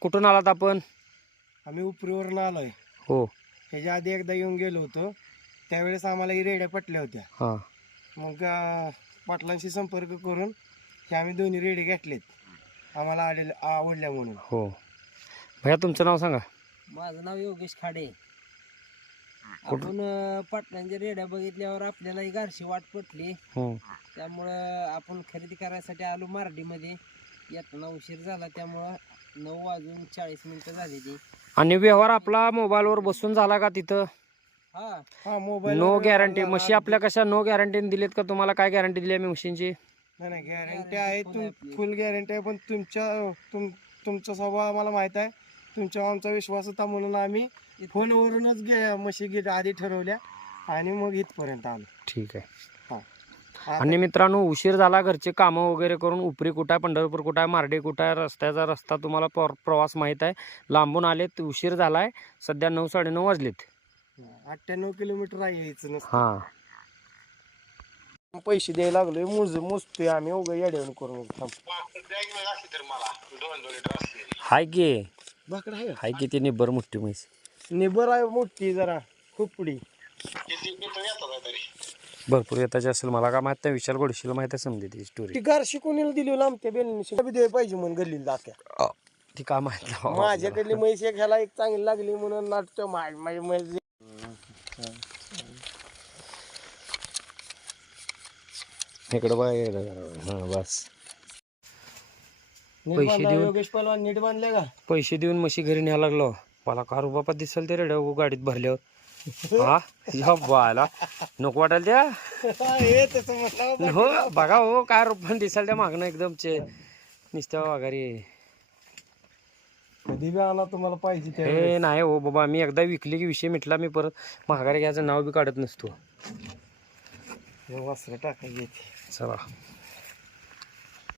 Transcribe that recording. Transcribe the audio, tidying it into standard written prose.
कुठून आलात आपण? आम्ही उपरीवरून आलोय. हो. ह्याच्या आधी एकदा येऊन गेलो होतो, त्यावेळेस आम्हाला ही रेड्या पटल्या होत्या. हां. मग पाटलांशी संपर्क करून हे आम्ही दोन्ही रेडे घेतलेत, आम्हाला आवडल्या म्हणून. हो. भैया तुमचं नाव सांगा. माझं नाव योगेश खाडे. आपण पाटलांच्या रेड्या बघितल्यावर आपल्याला ही गारशी वाट पटली, त्यामुळं आपण खरेदी करायसाठी आलो मार्डीमध्ये. येताना उशीर झाला, त्यामुळं 9:40 झालेली. आणि व्यवहार आपला मोबाईलवर बसून झाला का तिथं? हा मोबाईल नो गॅरंटी म्हशी आपल्या कशा नो गॅरंटीने दिलीत का? तुम्हाला काय गॅरंटी दिली आम्ही म्हशींची? नाही गॅरंटी आहे, फुल गॅरंटी आहे. पण तुमचा स्वभाव आम्हाला माहित आहे, तुमच्यावर आमचा विश्वास होता म्हणून आम्ही फोनवरूनच म्हशी आधी ठरवल्या आणि मग इथपर्यंत आलो. ठीक आहे. आणि मित्रांनो, उशीर झाला, घरचे कामं वगैरे करून उपरी कुठं आहे, पंढरपूर कुठं आहे, मार्डी कुठं आहे, रस्त्याचा रस्ता तुम्हाला प्रवास माहीत आहे. लांबून आलेत, उशीर झालाय. सध्या 9 साडेनऊ वाजलेत. 98 किलोमीटर आहे यायचं. हां. पैसे द्यायला लागलोय, मोजतोय आम्ही उगा येड्यावरून करून. हाय की भाकड आहे हाय की ती निब्बर मोठी म्हैस. निबर आहे मोठी, जरा खूप पुढी. भरपूर येताची असेल, मला काय माहित नाही. विशाल गोडशीला माहित आहे समजे ती स्टोरी. ती गारशी कोणीला दिली आमच्या बेलनी द्याय पाहिजे म्हणून गल्ली दाख्या. ती काय माहित नाही. माझ्याकडली म्हैस एक ह्याला एक चांगली लागली म्हणून नाटतो माझी म्हैस. इकडं बघ. बस पैसे देऊन योगेश पहलवान नीट बांधले का? पैसे देऊन म्हशी घरी न्यायला लागलो. मला कार बापा दिसल ते रेड्या गाडीत भरल्यावर. हा बाला नको वाटायला त्या. हे तसं म्हटलं हो बघा हो, काय रूपान दिसाल त्या मागणं एकदम निस्त्या वगैरे. कधी बी आणा तुम्हाला पाहिजे ते. हे नाही हो बाबा, मी एकदा विकली की विषय मिटला. मी परत माघारी घ्यायचं नाव बी काढत नसतो. वस्त्र टाकायचे. चला.